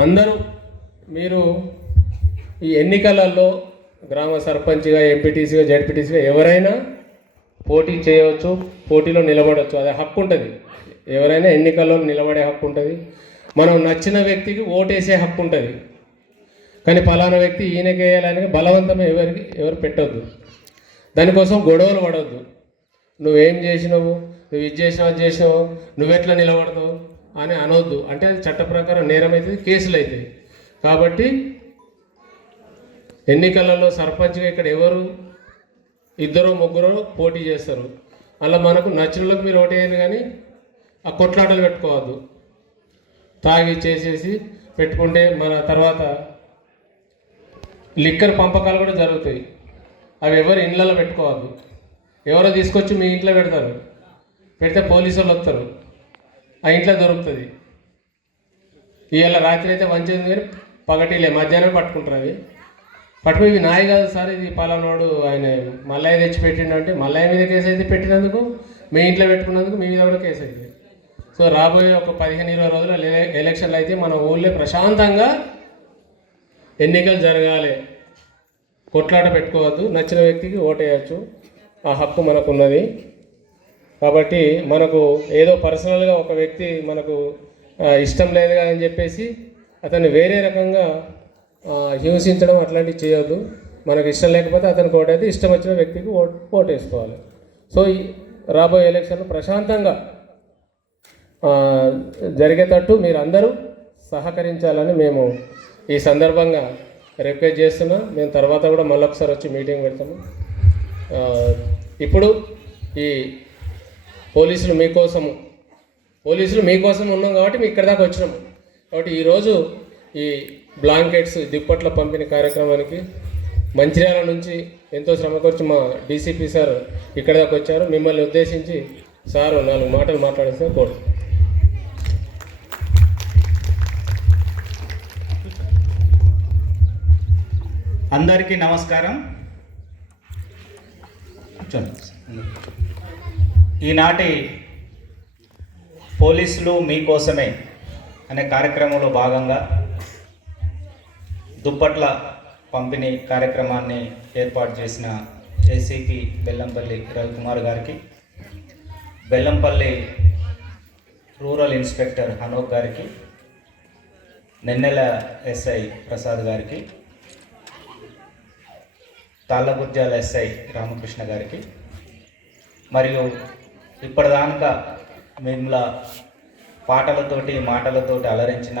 అందరూ మీరు ఈ ఎన్నికలలో గ్రామ సర్పంచ్గా ఎంపీటీసీగా జడ్పీటీసీగా ఎవరైనా పోటీ చేయవచ్చు పోటీలో నిలబడవచ్చు అదే హక్కు ఉంటుంది. ఎవరైనా ఎన్నికల్లో నిలబడే హక్కు ఉంటుంది. మనం నచ్చిన వ్యక్తికి ఓటేసే హక్కు ఉంటుంది. కానీ పలానా వ్యక్తి ఈయనకి వేయాలని బలవంతం ఎవరికి ఎవరు పెట్టొద్దు. దానికోసం గొడవలు పడవద్దు నువ్వేం చేసినావు? నువ్వు ఇది చేసినావు అది చేసినావు నువ్వెట్లా నిలబడతావు అని అనొద్దు. అంటే అది చట్ట ప్రకారం నేరం అవుతుంది కేసులు అవుతాయి కాబట్టి ఎన్నికలలో సర్పంచ్గా ఇక్కడ ఎవరు? ఇద్దరు ముగ్గురు పోటీ చేస్తారు. అలా మనకు నచ్చినలకు మీరు ఓటేయండి కానీ ఆ కొట్లాటలు పెట్టుకోవద్దు. తాగి చేసేసి పెట్టుకుంటే మన తర్వాత లిక్కర్ పంపకాలు కూడా జరుగుతాయి. అవి ఎవరు ఇళ్ళలో పెట్టుకోవద్దు. ఎవరో తీసుకొచ్చి మీ ఇంట్లో పెడతారు. పెడితే పోలీసు వాళ్ళు వస్తారు. ఆ ఇంట్లో దొరుకుతుంది. ఇవాళ రాత్రి అయితే మంచిది కానీ పగటిలే మధ్యాహ్నం పట్టుకుంటారు అవి. పట్టుకుని ఇవి నాయి కాదు సార్ ఇది పలానాడు ఆయన మల్లయ్య తెచ్చి పెట్టిండు అంటే మల్లయ్య మీద కేసు అయితే పెట్టినందుకు మీ ఇంట్లో పెట్టుకున్నందుకు మీ మీద కూడా కేసు అవుతుంది సో రాబోయే ఒక పదిహేను ఇరవై రోజుల ఎలక్షన్లు అయితే మన ఊళ్ళో ప్రశాంతంగా ఎన్నికలు జరగాలి. కొట్లాట పెట్టుకోవద్దు. నచ్చిన వ్యక్తికి ఓటేయచ్చు ఆ హక్కు మనకున్నది. కాబట్టి మనకు ఏదో పర్సనల్గా ఒక వ్యక్తి మనకు ఇష్టం లేదు అని చెప్పేసి అతన్ని వేరే రకంగా హింసించడం అట్లాంటివి చేయొద్దు. మనకు ఇష్టం లేకపోతే అతనికి ఓటైతే ఇష్టం వచ్చిన వ్యక్తికి ఓట్ ఓటు వేసుకోవాలి సో ఈ రాబోయే ఎలక్షన్లు ప్రశాంతంగా జరిగేటట్టు మీరు అందరూ సహకరించాలని మేము ఈ సందర్భంగా రిక్వెస్ట్ చేస్తున్నాం. మేము తర్వాత కూడా మళ్ళొకసారి వచ్చి మీటింగ్ పెడతాము. ఇప్పుడు ఈ పోలీసులు మీకోసము. పోలీసులు మీకోసం ఉన్నాం కాబట్టి మీ ఇక్కడ దాకా వచ్చినాము కాబట్టి ఈరోజు ఈ బ్లాంకెట్స్ దిప్పట్ల పంపిణీ కార్యక్రమానికి మంచిర్యాల నుంచి ఎంతో శ్రమకొచ్చి మా డీసీపీ సార్ ఇక్కడ దాకా వచ్చారు. మిమ్మల్ని ఉద్దేశించి సారు నాలుగు మాటలు మాట్లాడిస్తే కోరు అందరికీ నమస్కారం. కూర్చోండి. ఈనాటి పోలీసులు మీకోసమే అనే కార్యక్రమంలో భాగంగా దుప్పట్ల పంపిణీ కార్యక్రమాన్ని ఏర్పాటు చేసిన ఏసీపీ బెల్లంపల్లి రవికుమార్ గారికి బెల్లంపల్లి రూరల్ ఇన్స్పెక్టర్ హనోక్ గారికి నెన్నెల ఎస్ఐ ప్రసాద్ గారికి తాళ్ళగుర్జాల ఎస్ఐ రామకృష్ణ గారికి మరియు ఇప్పటిదాకా మిమ్మల్ని పాటలతోటి మాటలతోటి అలరించిన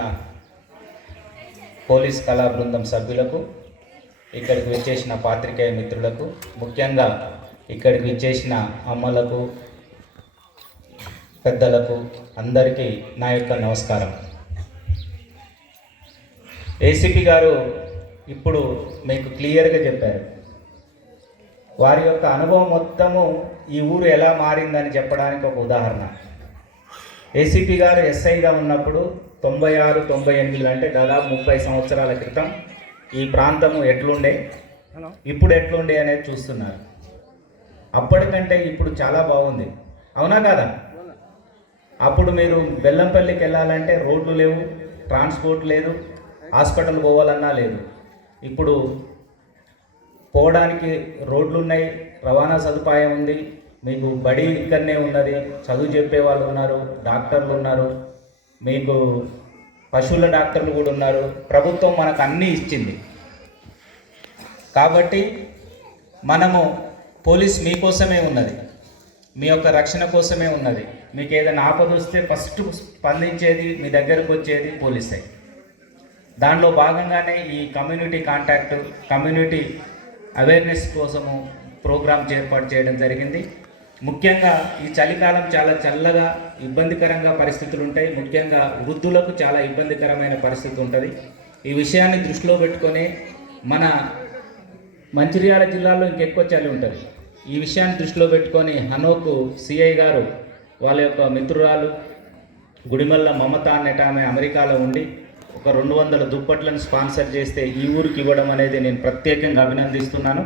పోలీస్ కళా బృందం సభ్యులకు ఇక్కడికి విచ్చేసిన పాత్రికేయ మిత్రులకు ముఖ్యంగా ఇక్కడికి విచ్చేసిన అమ్మలకు పెద్దలకు అందరికీ నా యొక్క నమస్కారం. ఏసీపీ గారు ఇప్పుడు మీకు క్లియర్గా చెప్పారు. వారి యొక్క అనుభవం మొత్తము ఈ ఊరు ఎలా మారిందని చెప్పడానికి ఒక ఉదాహరణ. ఏసీపీ గారు ఎస్ఐగా ఉన్నప్పుడు తొంభై ఆరు తొంభై ఎనిమిదిలో అంటే దాదాపు ముప్పై సంవత్సరాల క్రితం ఈ ప్రాంతము ఎట్లుండే? ఇప్పుడు ఎట్లుండే అనేది చూస్తున్నారు. అప్పటికంటే ఇప్పుడు చాలా బాగుంది. అవునా కాదా? అప్పుడు మీరు బెల్లంపల్లికి వెళ్ళాలంటే రోడ్లు లేవు ట్రాన్స్పోర్ట్ లేదు హాస్పిటల్ పోవాలన్నా లేదు. ఇప్పుడు పోవడానికి రోడ్లు ఉన్నాయి రవాణా సదుపాయం ఉంది మీకు బడి ఇక్కడనే ఉన్నది చదువు చెప్పే వాళ్ళు ఉన్నారు డాక్టర్లు ఉన్నారు మీకు పశువుల డాక్టర్లు కూడా ఉన్నారు ప్రభుత్వం మనకు అన్నీ ఇచ్చింది. కాబట్టి మనము పోలీస్ మీకోసమే ఉన్నది మీ యొక్క రక్షణ కోసమే ఉన్నది. మీకు ఏదైనా ఆపద వస్తే ఫస్ట్ స్పందించేది మీ దగ్గరకు వచ్చేది పోలీసే. దానిలో భాగంగానే ఈ కమ్యూనిటీ కాంటాక్ట్ కమ్యూనిటీ అవేర్నెస్ కోసము ప్రోగ్రామ్ ఏర్పాటు చేయడం జరిగింది. ముఖ్యంగా ఈ చలికాలం చాలా చల్లగా ఇబ్బందికరంగా పరిస్థితులు ఉంటాయి. ముఖ్యంగా వృద్ధులకు చాలా ఇబ్బందికరమైన పరిస్థితి ఉంటుంది. ఈ విషయాన్ని దృష్టిలో పెట్టుకొని మన మంచిర్యాల జిల్లాలో ఇంకెక్కువ చలి ఉంటుంది. ఈ విషయాన్ని దృష్టిలో పెట్టుకొని హనోకు సిఐ గారు వాళ్ళ యొక్క మిత్రురాలు గుడిమల్ల మమత అనేట ఆమె అమెరికాలో ఉండి ఒక రెండు వందల దుప్పట్లను స్పాన్సర్ చేస్తే ఈ ఊరికి ఇవ్వడం అనేది నేను ప్రత్యేకంగా అభినందిస్తున్నాను.